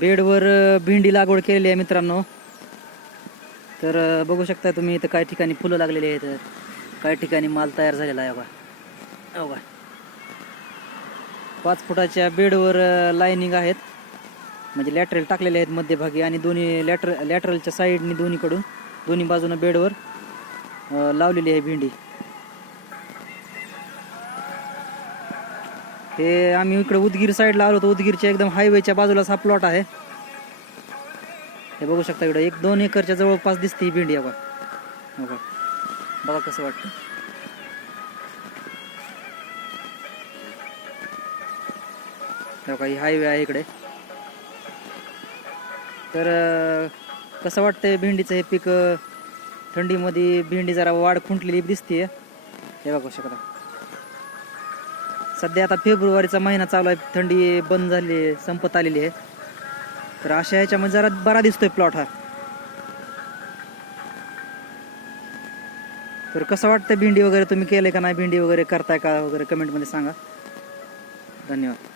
बेडवर भेंडी लागवड केलेली आहे मित्रांनो. तर बघू शकता तुम्ही इथं काही ठिकाणी फुलं लागलेली आहेत, काही ठिकाणी माल तयार झालेला आहे. बघा 5 फुटाच्या बेडवर लाईनिंग आहेत, म्हणजे लॅटरल टाकलेले आहेत मध्यभागी, आणि दोन्ही लॅटरलच्या साईडनी दोन्ही बाजूने बेडवर लावलेली आहे भेंडी. हे आम्ही इकडे उदगीर साईडला आलो होतो. उदगीरच्या एकदम हायवेच्या बाजूलाच हा प्लॉट आहे. हे बघू शकता इकडे 1-2 एकरच्या जवळपास दिसते ही भेंडी. बघा कसं वाटतं. बघा ही हायवे आहे इकडे. तर कसं वाटतंय भेंडीचं हे पीक. थंडीमध्ये भेंडी जरा वाढ खुंटलेली दिसते. हे बघू शकता. सध्या आता फेब्रुवारीचा महिना चालू आहे, थंडी बंद झाली, संपत आलेली आहे. तर अशा ह्याच्यामध्ये जरा बरा दिसतोय प्लॉट हा. तर कसं वाटतं भेंडी वगैरे, तुम्ही केलंय का नाही, भेंडी वगैरे करताय का वगैरे कमेंटमध्ये सांगा. धन्यवाद.